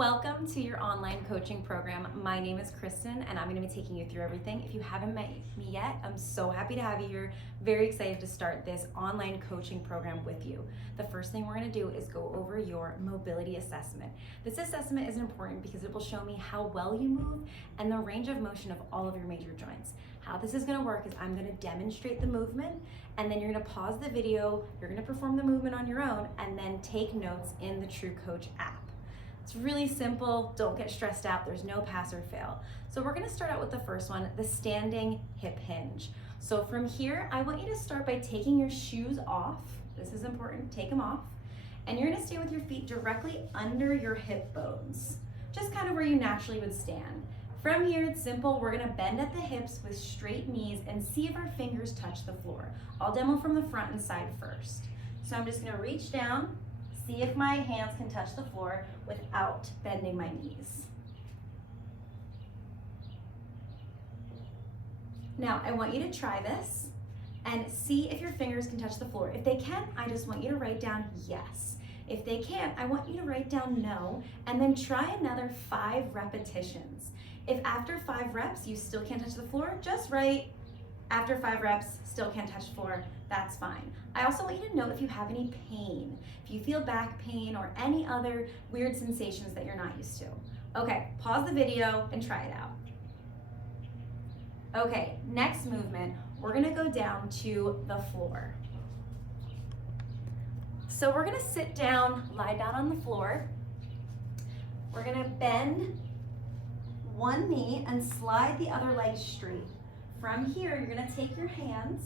Welcome to your online coaching program. My name is Kristen and I'm going to be taking you through everything. If you haven't met me yet, I'm so happy to have you here. Very excited to start this online coaching program with you. The first thing we're going to do is go over your mobility assessment. This assessment is important because it will show me how well you move and the range of motion of all of your major joints. How this is going to work is I'm going to demonstrate the movement, and then you're going to pause the video, you're going to perform the movement on your own, and then take notes in the TrueCoach app. It's really simple. Don't get stressed out. There's no pass or fail. So we're going to start out with the first one, the standing hip hinge. So from here, I want you to start by taking your shoes off. This is important. Take them off. And you're going to stay with your feet directly under your hip bones, just kind of where you naturally would stand. From here, it's simple. We're going to bend at the hips with straight knees and see if our fingers touch the floor. I'll demo from the front and side first. So I'm just going to reach down, see if my hands can touch the floor without bending my knees. Now, I want you to try this and see if your fingers can touch the floor. If they can, I just want you to write down yes. If they can't, I want you to write down no, and then try another 5 repetitions. If after 5 reps you still can't touch the floor, just write after 5 reps, still can't touch the floor, that's fine. I also want you to know if you have any pain, if you feel back pain or any other weird sensations that you're not used to. Okay, pause the video and try it out. Okay, next movement, we're gonna go down to the floor. So we're gonna sit down, lie down on the floor. We're gonna bend one knee and slide the other leg straight. From here, you're gonna take your hands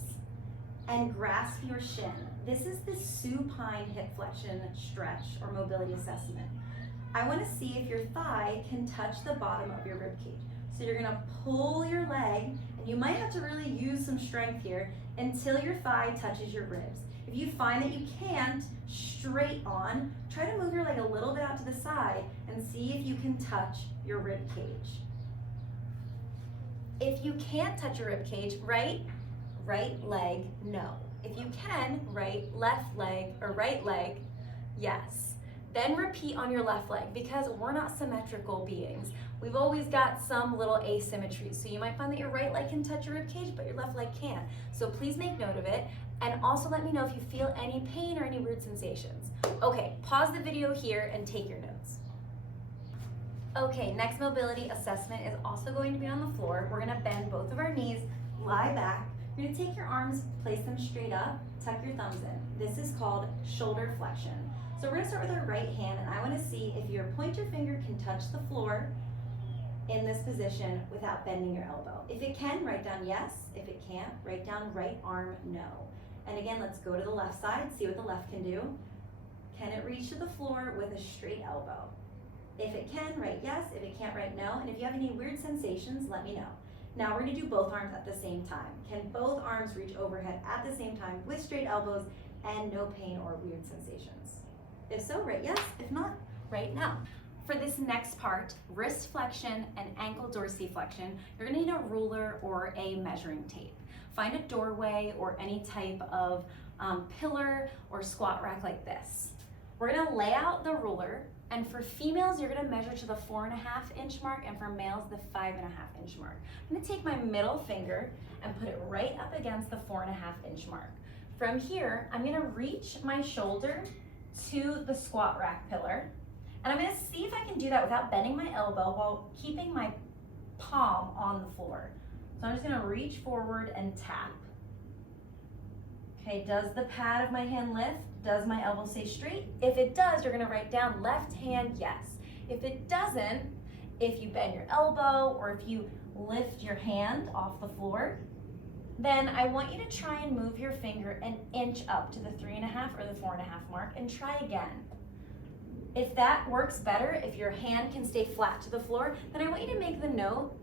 and grasp your shin. This is the supine hip flexion stretch or mobility assessment. I wanna see if your thigh can touch the bottom of your rib cage. So you're gonna pull your leg, and you might have to really use some strength here until your thigh touches your ribs. If you find that you can't, straight on, try to move your leg a little bit out to the side and see if you can touch your rib cage. If you can't touch your rib cage, right leg, no. If you can, left leg or right leg, yes. Then repeat on your left leg because we're not symmetrical beings. We've always got some little asymmetry. So you might find that your right leg can touch your rib cage, but your left leg can't. So please make note of it. And also let me know if you feel any pain or any weird sensations. Okay, pause the video here and take your notes. Okay, next mobility assessment is also going to be on the floor. We're gonna bend both of our knees, lie back. You're gonna take your arms, place them straight up, tuck your thumbs in. This is called shoulder flexion. So we're gonna start with our right hand, and I wanna see if your pointer finger can touch the floor in this position without bending your elbow. If it can, write down yes. If it can't, write down right arm no. And again, let's go to the left side, see what the left can do. Can it reach to the floor with a straight elbow? If it can, write yes. If it can't, write no. And if you have any weird sensations, let me know. Now we're gonna do both arms at the same time. Can both arms reach overhead at the same time with straight elbows and no pain or weird sensations? If so, write yes. If not, write no. For this next part, wrist flexion and ankle dorsiflexion, you're gonna need a ruler or a measuring tape. Find a doorway or any type of pillar or squat rack like this. We're gonna lay out the ruler, and for females, you're gonna measure to the 4.5 inch mark, and for males, the 5.5 inch mark. I'm gonna take my middle finger and put it right up against the 4.5 inch mark. From here, I'm gonna reach my shoulder to the squat rack pillar, and I'm gonna see if I can do that without bending my elbow while keeping my palm on the floor. So I'm just gonna reach forward and tap. Okay, does the pad of my hand lift? Does my elbow stay straight? If it does, you're gonna write down left hand yes. If it doesn't, if you bend your elbow or if you lift your hand off the floor, then I want you to try and move your finger an inch up to the 3.5 or the 4.5 mark and try again. If that works better, if your hand can stay flat to the floor, then I want you to make the note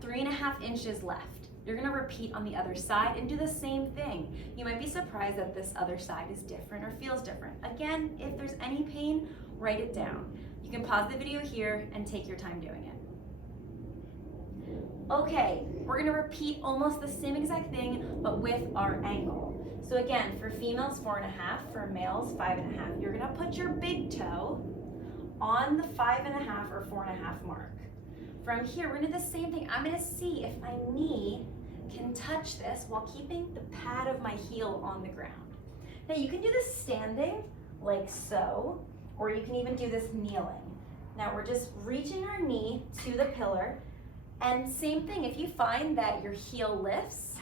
3.5 inches left. You're gonna repeat on the other side and do the same thing. You might be surprised that this other side is different or feels different. Again, if there's any pain, write it down. You can pause the video here and take your time doing it. Okay, we're gonna repeat almost the same exact thing, but with our ankle. So again, for females, 4.5, for males, 5.5. You're gonna put your big toe on the 5.5 or 4.5 mark. From here, we're gonna do the same thing. I'm gonna see if my knee can touch this while keeping the pad of my heel on the ground. Now you can do this standing, like so, or you can even do this kneeling. Now we're just reaching our knee to the pillar, and same thing, if you find that your heel lifts,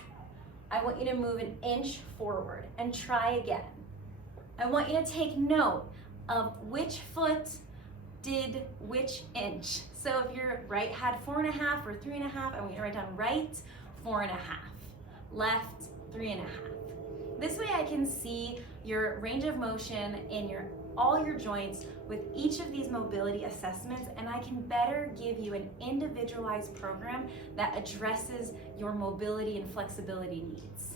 I want you to move an inch forward and try again. I want you to take note of which foot did which inch. So if your right had 4.5 or 3.5, I want you to write down right 4.5, left 3.5. This way I can see your range of motion in all your joints with each of these mobility assessments, and I can better give you an individualized program that addresses your mobility and flexibility needs.